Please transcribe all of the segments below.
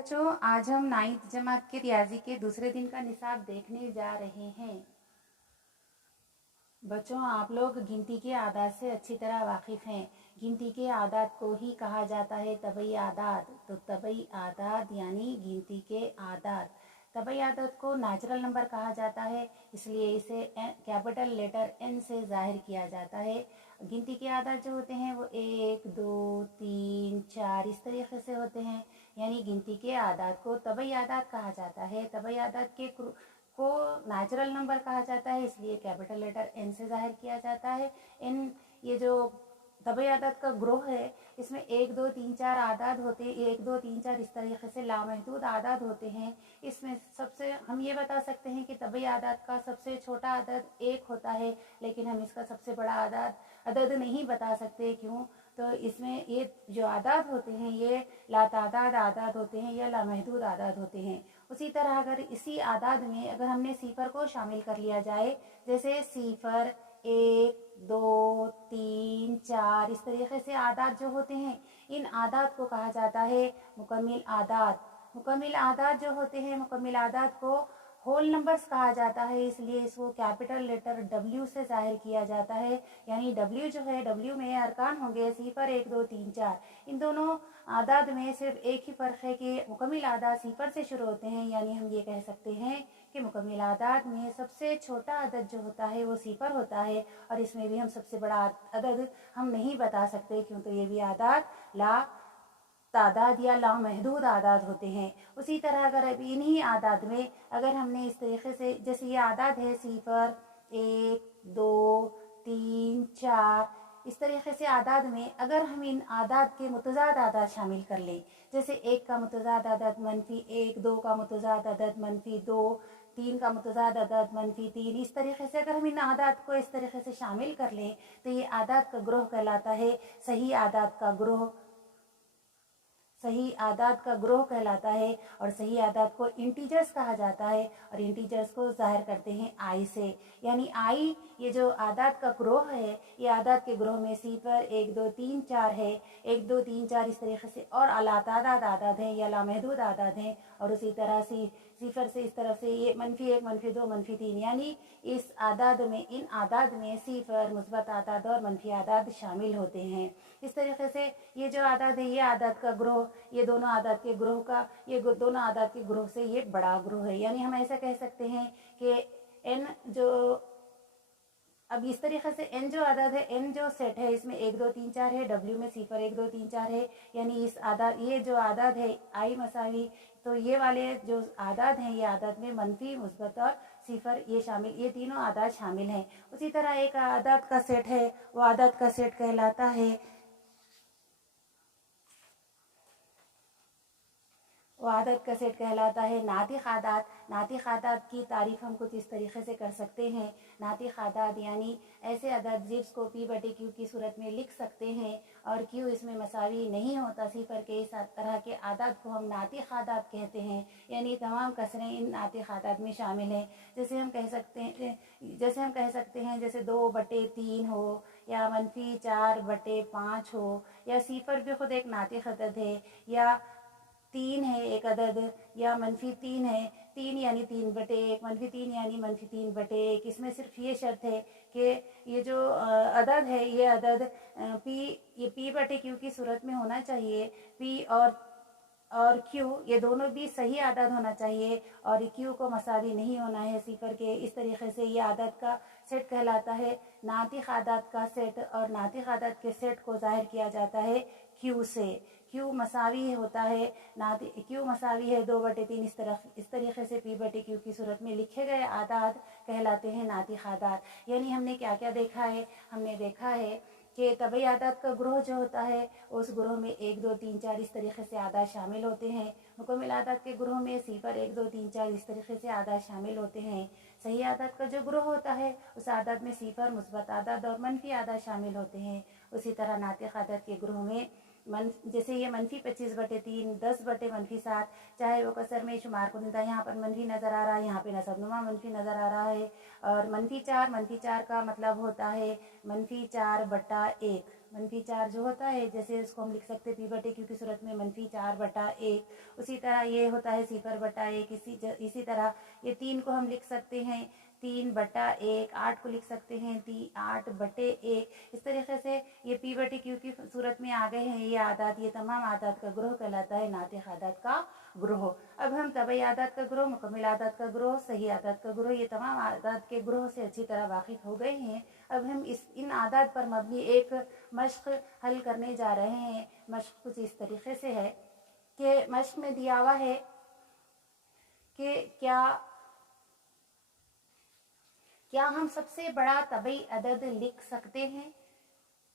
बच्चों, आज हम 9th जमात के रियाजी के दूसरे दिन का निसाब देखने जा रहे हैं। बच्चों, आप लोग गिनती के आदात से अच्छी तरह वाकिफ़ हैं। गिनती के आदात को ही कहा जाता है तबई आदात। तो तबई आदात यानी गिनती के आदात। तबई आदात को नेचुरल नंबर कहा जाता है, इसलिए इसे कैपिटल लेटर एन से जाहिर किया जाता है। गिनती के आदात जो होते हैं वो 1, 2, 3, 4 इस तरीके से होते हैं। यानी गिनती के आदात को तबई आदात कहा जाता है। तबई आदात को नेचुरल नंबर कहा जाता है, इसलिए कैपिटल लेटर एन से जाहिर किया जाता है। इन ये जो तबई आदात का ग्रोह है, इसमें 1, 2, 3, 4 आदाद होते हैं। 1, 2, 3, 4 इस तरीके से लामहदूद आदाद होते हैं। इसमें सबसे हम ये बता सकते हैं कि तबई आदात का सबसे छोटा आदद 1 होता है, लेकिन हम इसका सबसे बड़ा अदद नहीं बता सकते। क्यों? तो इसमें ये जो आदाद होते हैं ये लातादाद आदाद होते हैं या लामहदूद आदाद होते हैं। उसी तरह अगर इसी आदाद में अगर हमने सिफर को शामिल कर लिया जाए, जैसे सिफर, 1, 2, 3, 4 इस तरीके से आदाद जो होते हैं, इन आदाद को कहा जाता है मुकम्मिल आदाद। मुकम्मिल आदाद जो होते हैं, मुकम्मिल आदाद को होल नंबर्स कहा जाता है, इसलिए इसको कैपिटल लेटर W से जाहिर किया जाता है। यानी W जो है, W में अरकान होंगे सिफर, 1, 2, 3, 4। इन दोनों आदाद में सिर्फ एक ही फ़र्क है कि मुकम्मिल आदाद सिफर से शुरू होते हैं। यानी हम ये कह सकते हैं कि मुकम्मिल आदाद में सबसे छोटा अदद जो होता है वो सिफर होता है, और इसमें भी हम सबसे बड़ा अदद हम नहीं बता सकते, क्यों? तो ये भी आदाद ला तादाद या लामहदूद आदाद होते हैं। उसी तरह अगर अब इन्हीं आदाद में अगर हमने इस तरीके से, जैसे ये आदाद है सिफर, 1, 2, 3, 4 इस तरीके से आदाद में अगर हम इन आदाद के मुतज़ाद आदाद शामिल कर लें, जैसे 1 का मुतज़ाद आदाद -1, 2 का मुतज़ाद आदाद -2, 3 का मुतज़ाद आदाद -3, इस तरीके से अगर हम इन आदाद को इस तरीके से शामिल कर लें तो ये आदाद का ग्रोह कहलाता है सही आदाद का ग्रोह। सही आदाद का ग्रोह कहलाता है, और सही आदाद को इंटीजर्स कहा जाता है, और इंटीजर्स को जाहिर करते हैं आई से। यानी आई ये जो आदाद का ग्रोह है, ये आदाद के ग्रोह में सिफर, 1, 2, 3, 4 है। 1, 2, 3, 4 इस तरीके से और अलातादाद आदाद हैं या लामहदूद आदाद हैं। और उसी तरह से सिफर से इस तरफ से ये -1, -2, -3, यानी इस आदाद में, इन आदाद में सिफर, मुस्बत आदाद और मनफी आदाद शामिल होते हैं। इस तरीके से ये जो आदाद है, ये आदाद का ग्रोह, ये दोनों आदाद के ग्रोह से ये बड़ा ग्रोह है। यानी हम ऐसा कह सकते हैं कि एन जो, अब इस तरीके से एन जो आदाद है, एन जो सेट है, इसमें 1, 2, 3, 4 है, W में सिफर, 1, 2, 3, 4 है। यानी इस आदाद, ये जो आदाद है आई मसावी, तो ये वाले जो आदाद हैं, ये आदाद में मनफी, मुस्बत और सिफर ये तीनों आदाद शामिल हैं। उसी तरह एक आदाद का सेट है, वो आदाद का सेट कहलाता है नातिक आदाद। नातिक आदाद की तारीफ हम कुछ इस तरीके से कर सकते हैं। नातिक आदाद यानी ऐसे अदद जिसको P/Q की सूरत में लिख सकते हैं और Q इसमें मसावी नहीं होता सिफर के, इस तरह के आदाद को हम नातिक आदाद कहते हैं। यानी तमाम कसरें इन नातिक आदाद में शामिल हैं। जैसे हम कह सकते हैं जैसे 2/3 हो, या -4/5 हो, या सिफर भी खुद एक नातिक अदद है, या 3 है एक अदद, या -3 है। 3 यानी 3/1, -3 यानी -3/1। इसमें सिर्फ ये शर्त है कि ये जो अदद है, ये अदद ये P/Q की सूरत में होना चाहिए। P और Q ये दोनों भी सही आदाद होना चाहिए, और Q को मसावी नहीं होना है सिफर के। इस तरीके से ये आदाद का सेट कहलाता है नातिक आदाद का सेट, और नातिक आदाद के सेट को जाहिर किया जाता है Q से। Q मसावी होता है, Q मसावी है 2/3। इस तरीके से P/Q की सूरत में लिखे गए आदाद कहलाते हैं नातिक आदाद। यानी हमने क्या क्या देखा है? हमने देखा है कि तबई आदाद का ग्रोह जो होता है, उस ग्रोह में 1, 2, 3, 4 इस तरीके से आदाद शामिल होते हैं। मुकम्मिल आदाद के ग्रोह में सिफर, 1, 2, 3, 4 इस तरीके से आदाद शामिल होते हैं। सही आदाद का जो ग्रोह होता है, उस आदाद में सिफर, मुस्बत आदाद और मनफी आदाद शामिल होते हैं। उसी तरह नातिक आदाद के ग्रोह में जैसे ये -25/3, 10/-7, चाहे वो कसर में शुमार कुनिंदा यहाँ पर मनफी नज़र आ रहा है, यहाँ पे नसबनुमा मनफी नज़र आ रहा है। और -4 का मतलब होता है -4/1। -4 जो होता है जैसे उसको हम लिख सकते हैं p/q की सूरत में -4/1। उसी तरह ये होता है 0/1। इसी तरह ये 3 को हम लिख सकते हैं 3/1, 8 को लिख सकते हैं 8/1। इस तरीके से ये p/q की सूरत में आ गए हैं ये आदात। ये तमाम आदात का ग्रोह कहलाता है नातिक आदात का ग्रोह। अब हम तबई आदात का ग्रोह, मुकम्मिल आदात का ग्रोह, सही आदात का ग्रोह, ये तमाम आदात के ग्रोह से अच्छी तरह वाकिफ हो गए हैं। अब हम इन आदात पर मबनी एक मश्क हल करने जा रहे हैं। मश्क कुछ इस तरीके से है कि मश्क में दिया हुआ है कि क्या हम सबसे बड़ा तबई अदद लिख सकते हैं।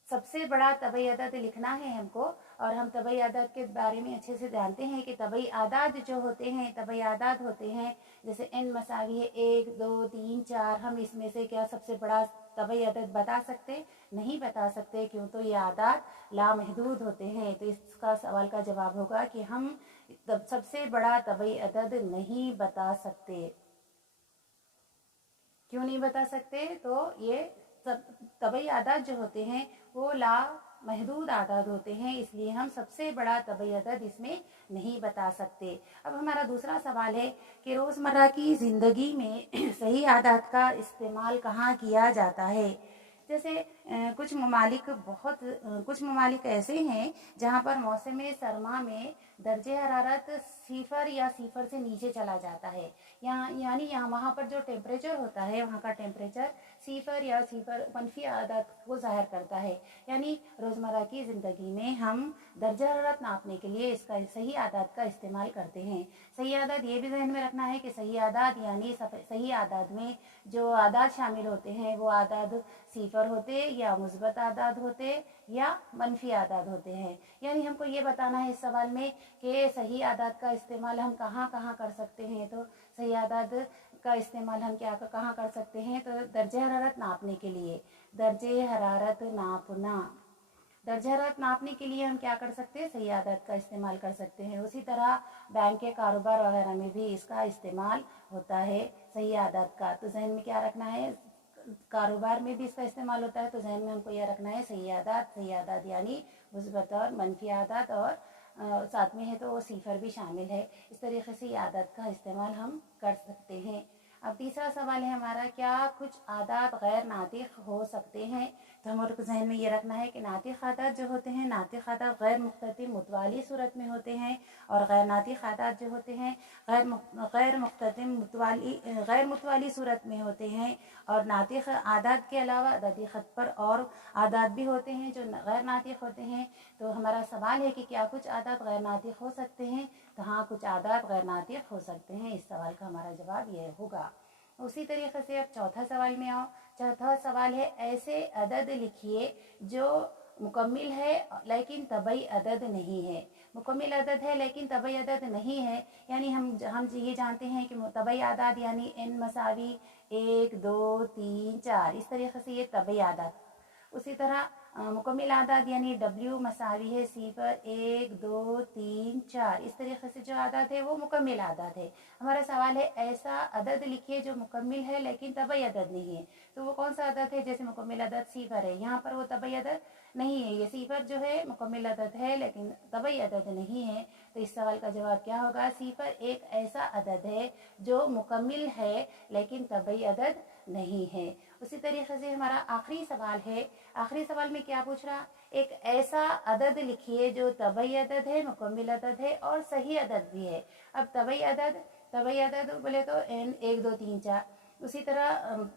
सबसे बड़ा तबई अदद लिखना है हमको, और हम तबई आदाद के बारे में अच्छे से जानते हैं कि तबई आदाद जो होते हैं, तबई आदाद होते हैं जैसे n मसावी है 1, 2, 3, 4। हम इसमें से क्या सबसे बड़ा तबई अदद बता सकते? नहीं बता सकते, क्यों? तो ये आदाद लामहदूद होते हैं। तो इसका सवाल का जवाब होगा कि हम सबसे बड़ा तबई अदद नहीं बता सकते। क्यों नहीं बता सकते? तो ये तबई आदाद जो होते हैं वो लामहदूद आदाद होते हैं, इसलिए हम सबसे बड़ा तबई अदद इसमें नहीं बता सकते। अब हमारा दूसरा सवाल है कि रोज़मर्रा की ज़िंदगी में सही आदाद का इस्तेमाल कहाँ किया जाता है। जैसे कुछ ममालिक ऐसे हैं जहाँ पर मौसम सरमा में दर्जे हरारत 0 या 0 से नीचे चला जाता है। यानी वहाँ पर जो टेम्परेचर होता है, वहाँ का टेम्परेचर 0 या 0 मनफी आदात को ज़ाहिर करता है। यानी रोज़मर्रा की ज़िंदगी में हम दर्जा हरारत नापने के लिए इसका सही आदाद का इस्तेमाल करते हैं। सही आदाद ये भी जहन में रखना है कि सही आदाद यानी सही आदाद में जो आदाद शामिल होते हैं वो आदाद 0 होते या मुस्बत आदाद होते या मनफी आदाद होते हैं। यानी हमको ये बताना है इस सवाल में कि सही आदाद का इस्तेमाल हम कहाँ कहाँ कर सकते हैं। तो सही आदाद का इस्तेमाल हम कहाँ कर सकते हैं? तो दर्जे हरारत नापने के लिए, दर्जे हरारत नापना, दर्जे हरारत नापने के लिए हम क्या कर सकते हैं? सही आदाद का इस्तेमाल कर सकते हैं। उसी तरह बैंक के कारोबार वगैरह में भी इसका इस्तेमाल होता है सही आदाद का। तो जहन में क्या रखना है? कारोबार में भी इसका इस्तेमाल होता है, तो जहन में हमको यह रखना है सही आदाद यानी मुस्बत और मनफी आदाद, और साथ में है तो वो 0 भी शामिल है। इस तरीके से ये आदाद का इस्तेमाल हम कर सकते हैं। अब तीसरा सवाल है हमारा, क्या कुछ आदात गैर नातिक हो सकते हैं? तो हमारे जहन में ये रखना है कि नातिक आदात जो होते हैं, नातिक आदात गैर मुख्ततिम मुतवाली सूरत में होते हैं, और गैर नातिक आदात जो होते हैं गैर मुख्ततिम गैर मुतवाली सूरत में होते हैं। और नातिक आदात के अलावा अददी ख़त पर और आदात भी होते हैं जो गैर नातिक होते हैं। तो हमारा सवाल है कि क्या कुछ आदात गैर नातिक हो सकते हैं? तो हाँ, कुछ आदात गैर नातिक हो सकते हैं। इस सवाल का हमारा जवाब यह होगा। उसी तरीके से अब चौथा सवाल में आओ। चौथा सवाल है, ऐसे अदद लिखिए जो मुकम्मिल है लेकिन तबई अदद नहीं है। मुकम्मिल अदद है लेकिन तबई अदद नहीं है, यानी हम ये जानते हैं कि तबई आदाद यानी n मसावी 1, 2, 3, 4, इस तरीके से ये तबई आदाद। उसी तरह मुकम्मिल आदाद यानी W मसावी है 0, 1, 2, 3, 4, इस तरीके से जो आदाद है वो मुकम्मिल आदाद है। हमारा सवाल है ऐसा अदद लिखिए जो मुकम्मिल है लेकिन तबई अदद नहीं है। तो वो कौन सा अदद है? जैसे मुकम्मिल अदद 0 है, यहाँ पर वो तबई अदद नहीं है। ये 0 जो है मुकम्मिल अदद है लेकिन तबई अदद नहीं है। तो इस सवाल का जवाब क्या होगा? 0 एक ऐसा अदद है जो मुकम्मिल है लेकिन तबई अदद नहीं है। उसी तरीके से हमारा आखिरी सवाल है। आखिरी सवाल में क्या पूछ रहा? एक ऐसा अदद लिखिए जो तबई अदद है, मुकम्मिल अदद है और सही अदद भी है। अब तबई अदद बोले तो n 1, 2, 3, 4। उसी तरह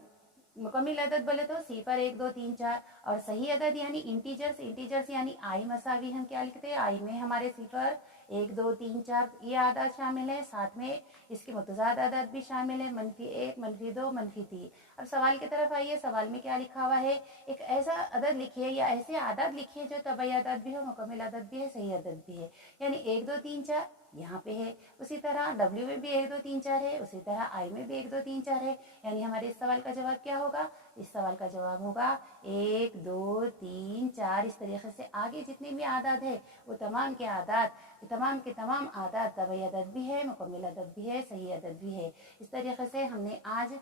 मुकम्मिल अदद बोले तो 0, 1, 2, 3, 4। और सही अदद यानी इंटीजर्स यानी आई मसावी हम क्या लिखते हैं? आई में हमारे 0, 1, 2, 3, 4 ये आदाद शामिल है, साथ में इसके मुतज़ाद आदाद भी शामिल है, -1, -2, -3। अब सवाल की तरफ आइए। सवाल में क्या लिखा हुआ है? एक ऐसा अदद लिखिए या ऐसे आदाद लिखिए जो तबई आदाद भी हो, मुकम्मिल आदाद भी है, सही आदाद भी है। यानी 1, 2, 3, 4 यहाँ पे है। उसी तरह W में भी 1, 2, 3, 4 है। उसी तरह I में भी 1, 2, 3, 4 है। यानी हमारे इस सवाल का जवाब क्या होगा? इस सवाल का जवाब होगा 1, 2, 3, चार, इस तरीके से आगे जितने भी आदात है वो तमाम के आदात, तमाम के तमाम आदात तबई अदद भी है, मुकम्मल अदद भी है, सही अदद भी है। इस तरीके से हमने आज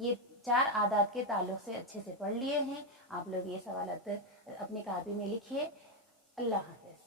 ये 4 आदात के ताल्लुक़ से अच्छे से पढ़ लिए हैं। आप लोग ये सवाल अपनी कापी में लिखिए। अल्लाह हाफ़िज़।